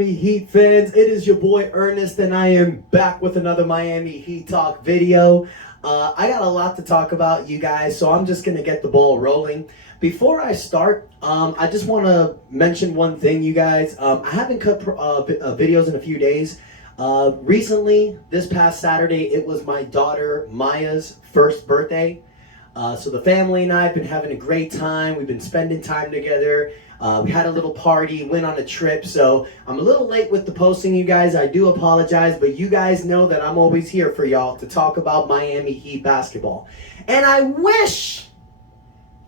Miami Heat fans? It is your boy Ernest, and I am back with another Miami Heat Talk video. I got a lot to talk about, you guys, so I'm just going to get the ball rolling. Before I start, I just want to mention one thing, you guys. I haven't cut videos in a few days. Recently, this past Saturday, it was my daughter Maya's first birthday. So the family and I have been having a great time. We've been spending time together. We had a little party, went on a trip, so I'm a little late with the posting, you guys. I do apologize, but you guys know that I'm always here for y'all to talk about Miami Heat basketball. And I wish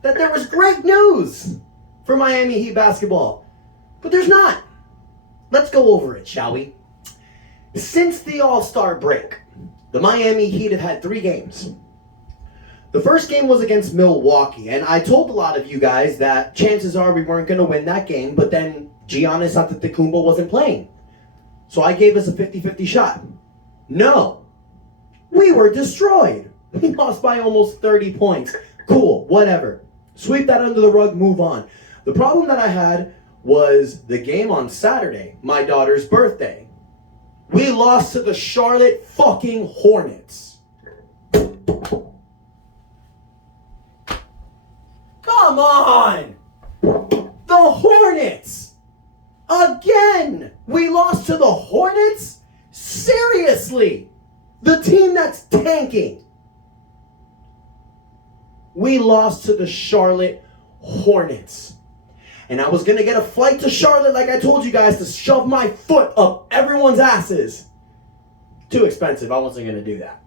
that there was great news for Miami Heat basketball, but there's not. Let's go over it, shall we? Since the All-Star break, the Miami Heat have had 3 games. The first game was against Milwaukee, and I told a lot of you guys that chances are we weren't going to win that game, but then Giannis Antetokounmpo wasn't playing. So I gave us a 50-50 shot. No. We were destroyed. We lost by almost 30 points. Cool, whatever. Sweep that under the rug, move on. The problem that I had was the game on Saturday, my daughter's birthday. We lost to the Charlotte fucking Hornets. Come on! The Hornets! Again! We lost to the Hornets? Seriously! The team that's tanking. We lost to the Charlotte Hornets. And I was going to get a flight to Charlotte, like I told you guys, to shove my foot up everyone's asses. Too expensive. I wasn't going to do that.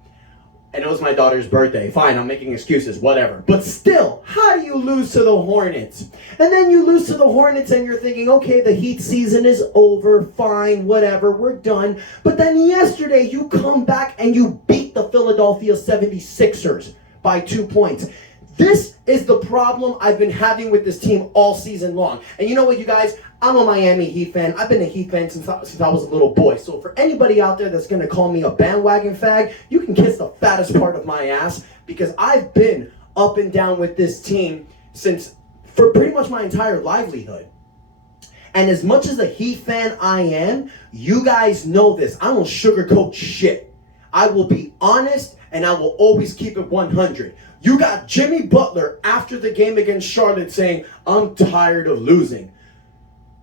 And it was my daughter's birthday. Fine, I'm making excuses, whatever. But still, how do you lose to the Hornets? And then you lose to the Hornets and you're thinking, okay, the Heat season is over, fine, whatever, we're done. But then yesterday you come back and you beat the Philadelphia 76ers by 2 points. This is the problem I've been having with this team all season long. And you know what, you guys? I'm a Miami Heat fan. I've been a Heat fan since I was a little boy. So for anybody out there that's going to call me a bandwagon fag, you can kiss the fattest part of my ass, because I've been up and down with this team for pretty much my entire livelihood. And as much as a Heat fan I am, you guys know this. I don't sugarcoat shit. I will be honest, and I will always keep it 100. You got Jimmy Butler after the game against Charlotte saying, I'm tired of losing.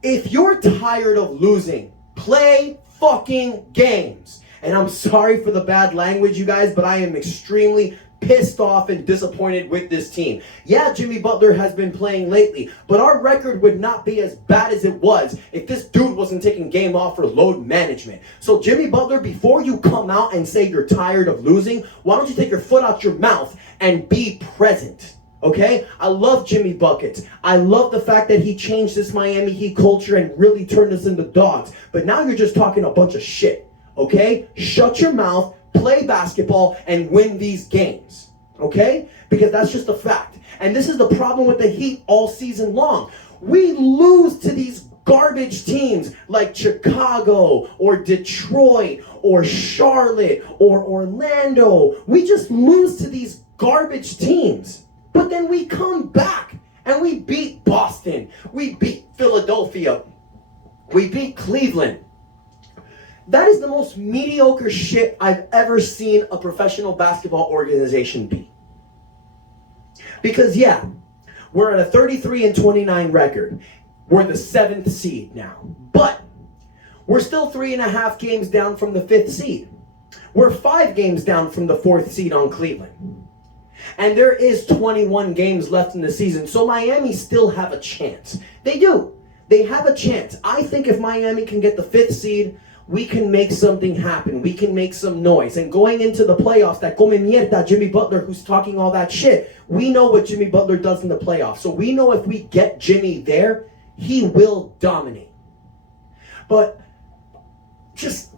If you're tired of losing, play fucking games. And I'm sorry for the bad language, you guys, but I am extremely pissed off and disappointed with this team. Yeah, Jimmy Butler has been playing lately, but our record would not be as bad as it was if this dude wasn't taking game off for load management. So Jimmy Butler, before you come out and say you're tired of losing, why don't you take your foot out your mouth and be present? Okay? I love Jimmy Buckets. I love the fact that he changed this Miami Heat culture and really turned us into dogs. But now you're just talking a bunch of shit. Okay? Shut your mouth, play basketball, and win these games. Okay? Because that's just a fact. And this is the problem with the Heat all season long. We lose to these garbage teams like Chicago or Detroit or Charlotte or Orlando. We just lose to these garbage teams. But then we come back and we beat Boston. We beat Philadelphia. We beat Cleveland. That is the most mediocre shit I've ever seen a professional basketball organization be. Because yeah, we're at a 33-29 record. We're the 7th seed now. But we're still 3.5 games down from the 5th seed. We're 5 games down from the 4th seed on Cleveland. And there is 21 games left in the season, so Miami still have a chance. They do. They have a chance. I think if Miami can get the 5th seed, we can make something happen. We can make some noise. And going into the playoffs, that come mierda Jimmy Butler who's talking all that shit, we know what Jimmy Butler does in the playoffs. So we know if we get Jimmy there, he will dominate. But just...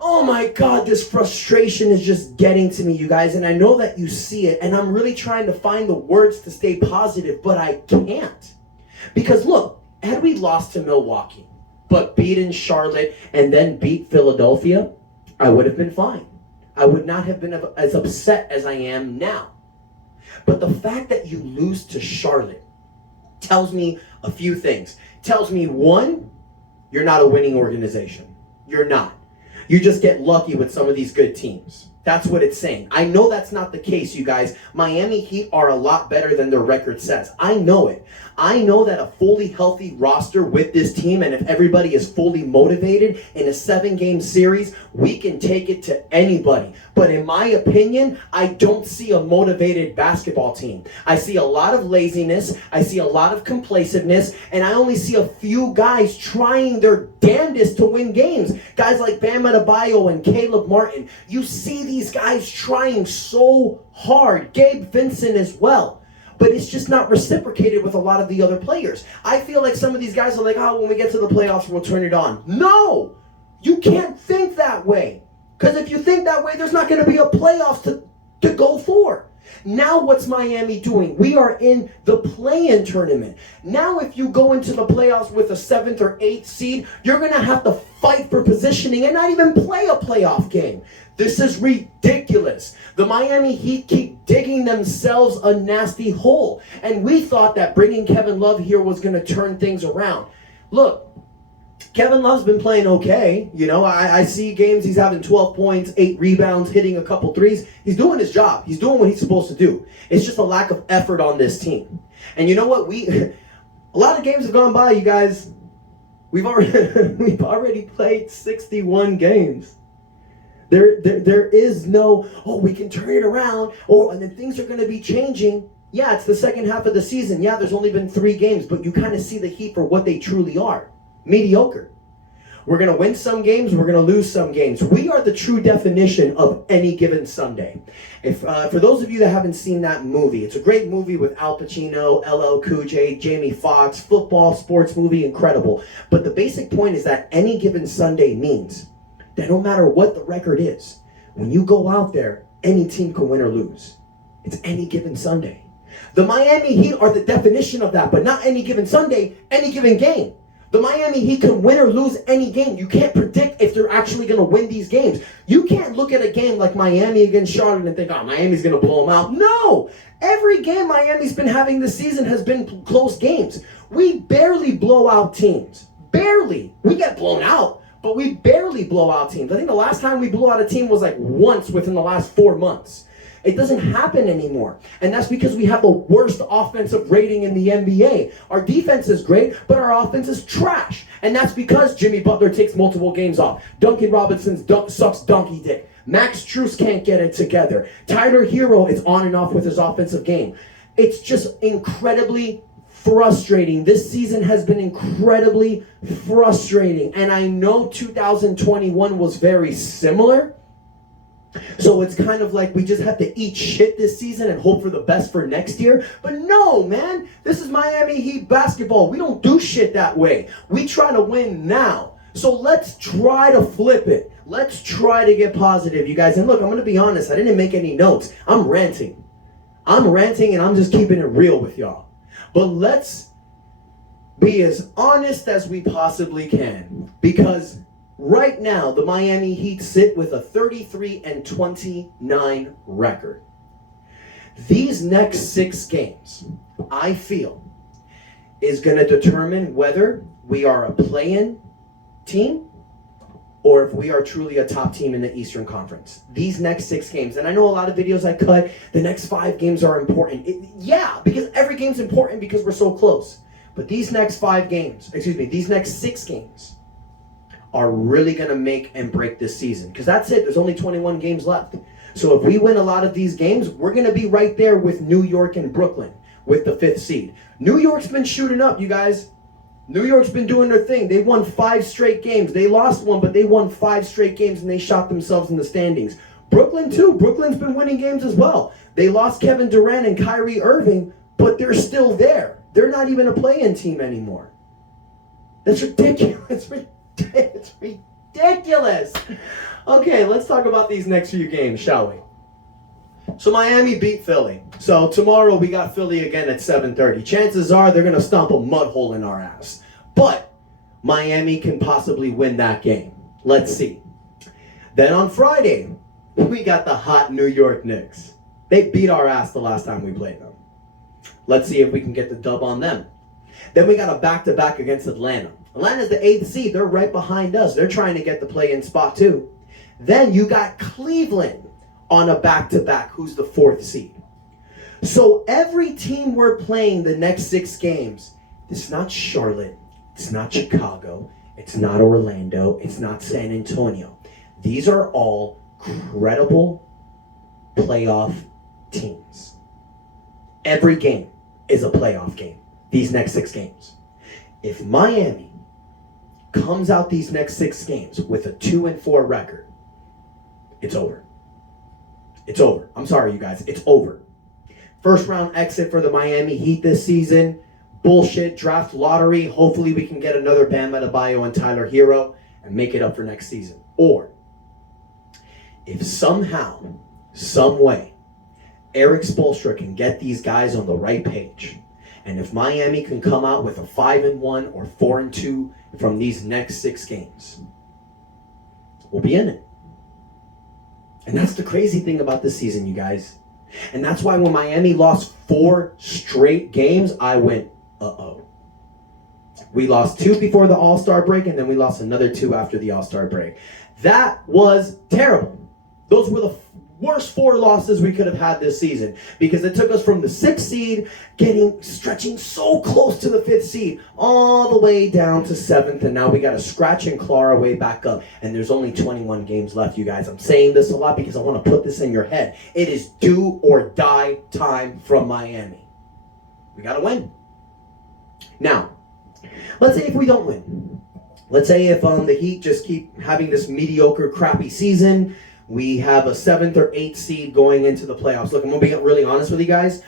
oh my God, this frustration is just getting to me, you guys. And I know that you see it. And I'm really trying to find the words to stay positive, but I can't. Because look, had we lost to Milwaukee, but beaten Charlotte and then beat Philadelphia, I would have been fine. I would not have been as upset as I am now. But the fact that you lose to Charlotte tells me a few things. Tells me, one, you're not a winning organization. You're not. You just get lucky with some of these good teams. That's what it's saying. I know that's not the case, you guys. Miami Heat are a lot better than their record says. I know it. I know that a fully healthy roster with this team, and if everybody is fully motivated in a 7-game series, we can take it to anybody. But in my opinion, I don't see a motivated basketball team. I see a lot of laziness. I see a lot of complaciveness. And I only see a few guys trying their damnedest to win games. Guys like Bam Adebayo and Caleb Martin. You see these guys trying so hard. Gabe Vincent as well. But it's just not reciprocated with a lot of the other players. I feel like some of these guys are like, oh, when we get to the playoffs, we'll turn it on. No! You can't think that way. Because if you think that way, there's not going to be a playoffs to go for. Now what's Miami doing? We are in the play-in tournament. Now if you go into the playoffs with a 7th or 8th seed, you're going to have to fight for positioning and not even play a playoff game. This is ridiculous. The Miami Heat keep digging themselves a nasty hole. And we thought that bringing Kevin Love here was going to turn things around. Look, Kevin Love's been playing okay. You know, I see games he's having 12 points, 8 rebounds, hitting a couple threes. He's doing his job. He's doing what he's supposed to do. It's just a lack of effort on this team. And you know what? A lot of games have gone by, you guys. We've already played 61 games. There is no, oh, we can turn it around, and then things are going to be changing. Yeah, it's the second half of the season. Yeah, there's only been 3 games, but you kind of see the Heat for what they truly are. Mediocre. We're going to win some games, we're going to lose some games. We are the true definition of Any Given Sunday. If for those of you that haven't seen that movie, it's a great movie with Al Pacino, LL Cool J, Jamie Foxx, football, sports movie, incredible. But the basic point is that Any Given Sunday means that no matter what the record is, when you go out there, any team can win or lose. It's Any Given Sunday. The Miami Heat are the definition of that, but not any given Sunday, any given game. The Miami Heat can win or lose any game. You can't predict if they're actually going to win these games. You can't look at a game like Miami against Charlotte and think, oh, Miami's going to blow them out. No! Every game Miami's been having this season has been close games. We barely blow out teams. Barely. We get blown out, but we barely blow out teams. I think the last time we blew out a team was like once within the last 4 months. It doesn't happen anymore. And that's because we have the worst offensive rating in the NBA. Our defense is great, but our offense is trash. And that's because Jimmy Butler takes multiple games off. Duncan Robinson sucks donkey dick. Max Strus can't get it together. Tyler Hero is on and off with his offensive game. It's just incredibly frustrating. This season has been incredibly frustrating. And I know 2021 was very similar. So it's kind of like we just have to eat shit this season and hope for the best for next year. But no, man, this is Miami Heat basketball. We don't do shit that way. We try to win now. So let's try to flip it. Let's try to get positive, you guys. And look, I'm going to be honest. I didn't make any notes. I'm ranting and I'm just keeping it real with y'all. But let's be as honest as we possibly can, because right now, the Miami Heat sit with a 33-29 record. These next 6 games, I feel, is going to determine whether we are a play-in team or if we are truly a top team in the Eastern Conference. These next 6 games, and I know a lot of videos I cut, the next 5 games are important. Yeah, because every game's important because we're so close. But these next 6 games, are really going to make and break this season. Because that's it. There's only 21 games left. So if we win a lot of these games, we're going to be right there with New York and Brooklyn with the 5th seed. New York's been shooting up, you guys. New York's been doing their thing. They won 5 straight games. They lost 1, but they won 5 straight games, and they shot themselves in the standings. Brooklyn, too. Brooklyn's been winning games as well. They lost Kevin Durant and Kyrie Irving, but they're still there. They're not even a play-in team anymore. That's ridiculous. It's ridiculous. Okay, let's talk about these next few games, shall we? So Miami beat Philly. So tomorrow we got Philly again at 7:30. Chances are they're going to stomp a mud hole in our ass. But Miami can possibly win that game. Let's see. Then on Friday, we got the hot New York Knicks. They beat our ass the last time we played them. Let's see if we can get the dub on them. Then we got a back-to-back against Atlanta. Atlanta's the 8th seed. They're right behind us. They're trying to get the play-in spot too. Then you got Cleveland on a back-to-back, who's the 4th seed. So every team we're playing the next 6 games, it's not Charlotte, it's not Chicago, it's not Orlando, it's not San Antonio. These are all credible playoff teams. Every game is a playoff game, these next 6 games. If Miami comes out these next 6 games with a 2-4 record, it's over. It's over. I'm sorry, you guys. It's over. First round exit for the Miami Heat this season. Bullshit. Draft lottery. Hopefully we can get another Bam Adebayo and Tyler Hero and make it up for next season. Or if somehow, some way, Eric Spoelstra can get these guys on the right page, and if Miami can come out with a 5-1 or 4-2 from these next 6 games, we'll be in it. And that's the crazy thing about this season, you guys. And that's why when Miami lost 4 straight games, I went, uh-oh. We lost 2 before the All-Star break, and then we lost another 2 after the All-Star break. That was terrible. Those were the worst 4 losses we could have had this season, because it took us from the 6th seed, stretching so close to the 5th seed, all the way down to 7th, and now we got to scratch and claw our way back up, and there's only 21 games left, you guys. I'm saying this a lot because I want to put this in your head. It is do or die time from Miami. We got to win. Now, let's say if we don't win. Let's say if the Heat just keep having this mediocre, crappy season, we have a 7th or 8th seed going into the playoffs. Look, I'm going to be really honest with you guys.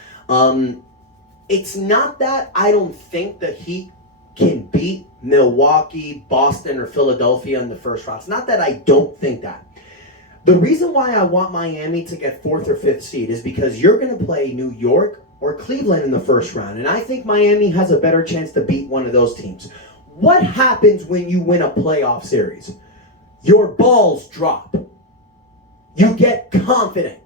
It's not that I don't think the Heat can beat Milwaukee, Boston, or Philadelphia in the first round. It's not that I don't think that. The reason why I want Miami to get 4th or 5th seed is because you're going to play New York or Cleveland in the first round. And I think Miami has a better chance to beat one of those teams. What happens when you win a playoff series? Your balls drop. You get confident.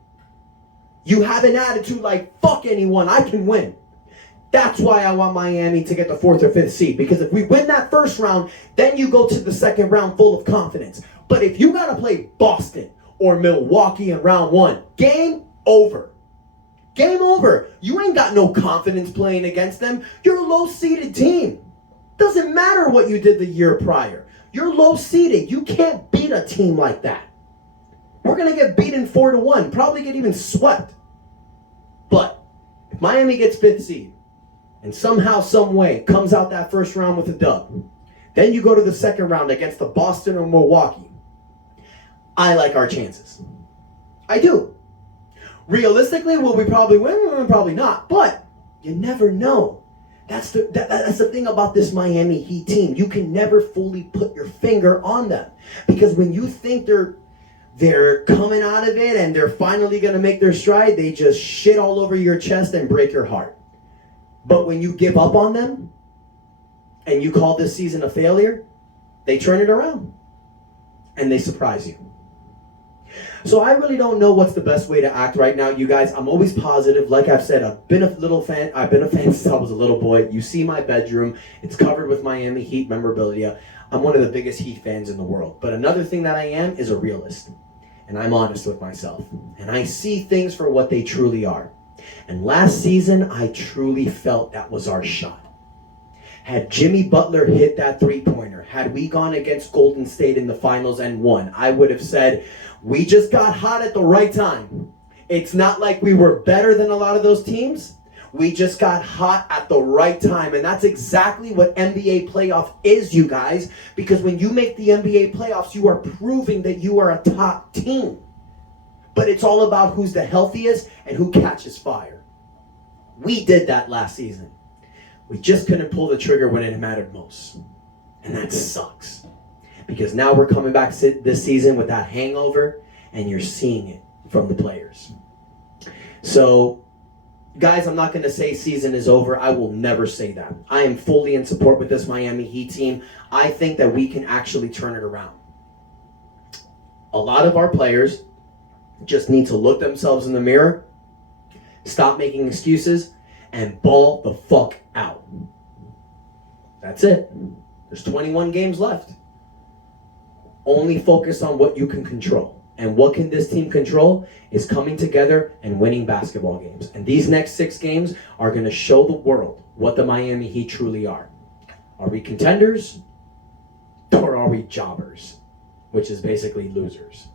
You have an attitude like, fuck anyone, I can win. That's why I want Miami to get the 4th or 5th seed. Because if we win that first round, then you go to the second round full of confidence. But if you got to play Boston or Milwaukee in round 1, game over. Game over. You ain't got no confidence playing against them. You're a low-seeded team. Doesn't matter what you did the year prior. You're low-seeded. You can't beat a team like that. We're going to get beaten 4-1, probably get even swept. But if Miami gets 5th seed and somehow, some way comes out that first round with a dub, then you go to the second round against the Boston or Milwaukee, I like our chances. I do. Realistically, will we probably win? Probably not. But you never know. That's the thing about this Miami Heat team. You can never fully put your finger on them. Because when you think they're coming out of it and they're finally going to make their stride, they just shit all over your chest and break your heart. But when you give up on them and you call this season a failure, they turn it around and they surprise you. So I really don't know what's the best way to act right now, you guys. I'm always positive. Like I've said, I've been a fan since I was a little boy. You see my bedroom. It's covered with Miami Heat memorabilia. I'm one of the biggest Heat fans in the world. But another thing that I am is a realist. And I'm honest with myself. And I see things for what they truly are. And last season, I truly felt that was our shot. Had Jimmy Butler hit that three-pointer, had we gone against Golden State in the finals and won, I would have said, we just got hot at the right time. It's not like we were better than a lot of those teams. We just got hot at the right time. And that's exactly what NBA playoff is, you guys. Because when you make the NBA playoffs, you are proving that you are a top team. But it's all about who's the healthiest and who catches fire. We did that last season. We just couldn't pull the trigger when it mattered most. And that sucks. Because now we're coming back this season with that hangover, and you're seeing it from the players. So, guys, I'm not going to say season is over. I will never say that. I am fully in support with this Miami Heat team. I think that we can actually turn it around. A lot of our players just need to look themselves in the mirror, stop making excuses, and ball the fuck out. That's it. There's 21 games left. Only focus on what you can control. And what can this team control is coming together and winning basketball games. And these next 6 games are going to show the world what the Miami Heat truly are. Are we contenders or are we jobbers? Which is basically losers.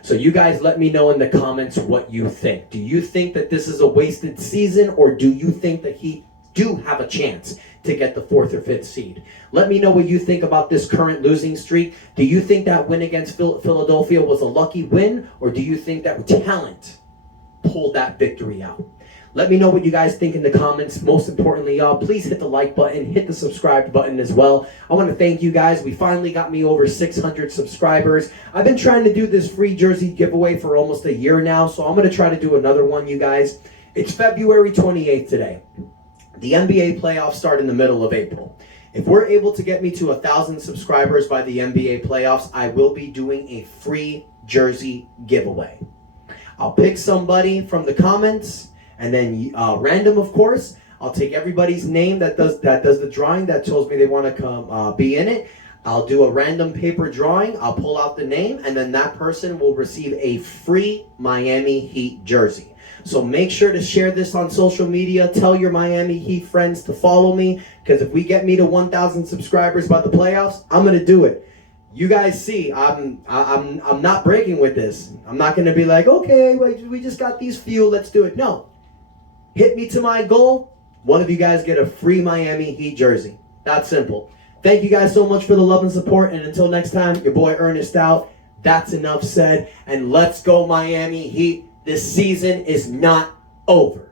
So you guys let me know in the comments what you think. Do you think that this is a wasted season, or do you think that Heat do have a chance to get the 4th or 5th seed? Let me know what you think about this current losing streak. Do you think that win against Philadelphia was a lucky win, or do you think that talent pulled that victory out? Let me know what you guys think in the comments. Most importantly, y'all, please hit the like button, hit the subscribe button as well. I want to thank you guys. We finally got me over 600 subscribers. I've been trying to do this free jersey giveaway for almost a year now, so I'm going to try to do another one, you guys. It's February 28th today. The NBA playoffs start in the middle of April. If we're able to get me to 1,000 subscribers by the NBA playoffs, I will be doing a free jersey giveaway. I'll pick somebody from the comments, and then random, of course. I'll take everybody's name that does the drawing, that tells me they want to come be in it. I'll do a random paper drawing. I'll pull out the name, and then that person will receive a free Miami Heat jersey. So make sure to share this on social media. Tell your Miami Heat friends to follow me, because if we get me to 1,000 subscribers by the playoffs, I'm gonna do it. You guys see, I'm not breaking with this. I'm not gonna be like, okay, we just got these few, let's do it. No, hit me to my goal. One of you guys get a free Miami Heat jersey. That's simple. Thank you guys so much for the love and support. And until next time, your boy Ernest out. That's enough said. And let's go Miami Heat. This season is not over.